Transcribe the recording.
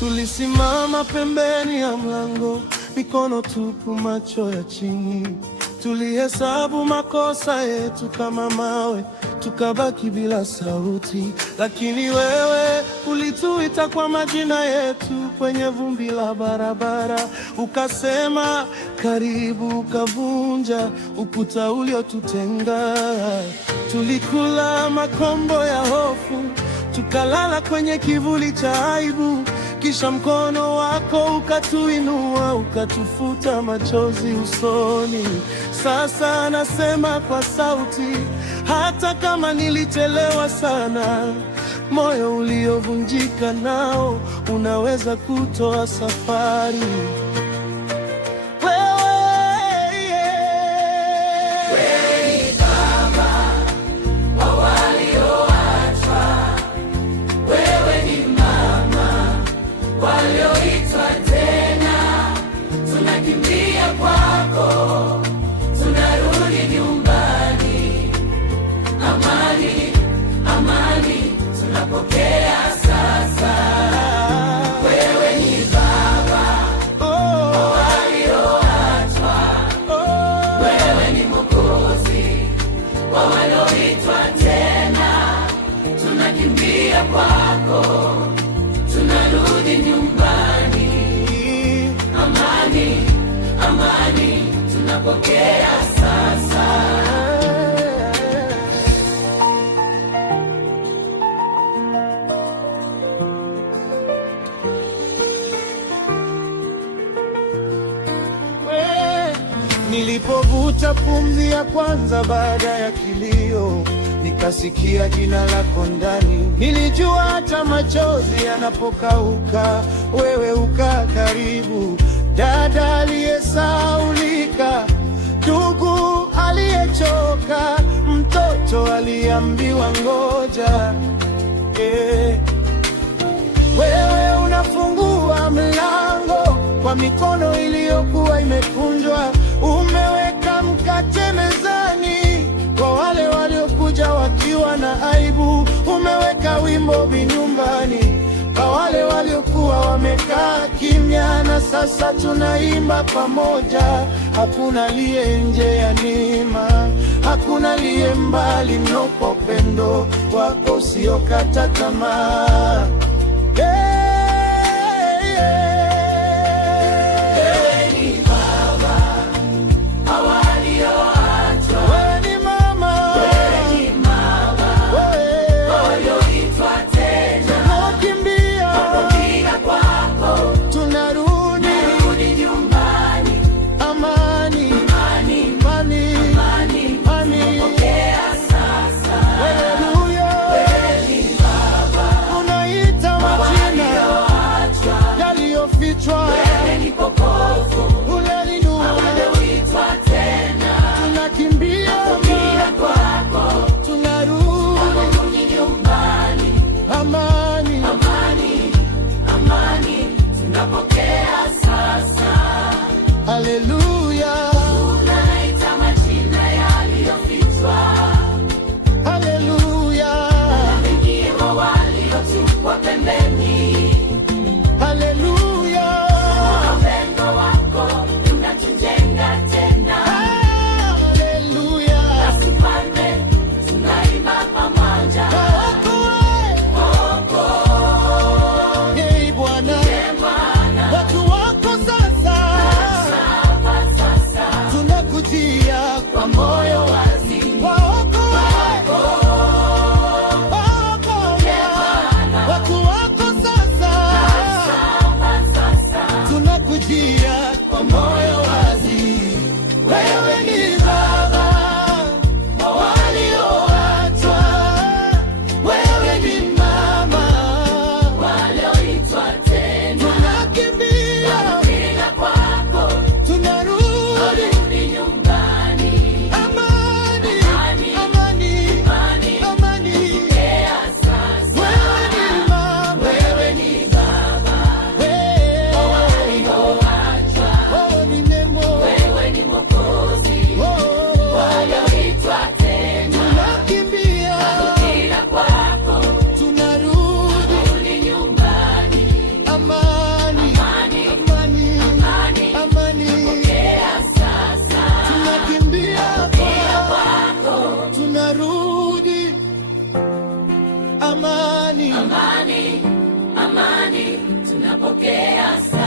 Tulisimama pembeni ya mlango, mikono tupu, macho ya chini. Tulihesabu makosa yetu kama mawe, tukabaki bila sauti. Lakini wewe ulituita kwa majina yetu kwenye vumbi la barabara, ukasema karibu, ukavunja ukuta uliotutenga. Tulikula makombo ya hofu, tukalala kwenye kivuli cha aibu. Kisha mkono wako ukatuinua, ukatufuta machozi usoni. Sasa nasema kwa sauti, hata kama nilichelewa sana, moyo uliovunjika nao unaweza kutoa safari. Walioitwa tena, tunakimbia kwako, tunarudi nyumbani. Amani, amani tunapokea sasa. Wewe ni Baba wa walioachwa, wewe ni Mwokozi wa walioitwa tena, tunakimbia kwako, tunarudi nyumbani. Amani, amani tunapokea sasa. Nilipovuta pumzi ya kwanza baada ya kilio, nikasikia jina lako ndani. Nilijua hata machozi yanapokauka, wewe ukaa karibu. Dada aliyesahaulika, ndugu aliyechoka, mtoto aliambiwa ngoja. Wewe unafungua mlango kwa mikono iliyokuwa imekunjwa. Umeweka mkate mezani kwa wale waliokuja wakiwa na aibu. Umeweka wimbo nyumbani kwa wale waliokuwa wamekaa kimya, na sasa tunaimba pamoja. Hakuna aliye nje ya neema, hakuna aliye mbali mno kwa upendo wako usiokata tamaa. Wewe ni Baba tunapokea sasa.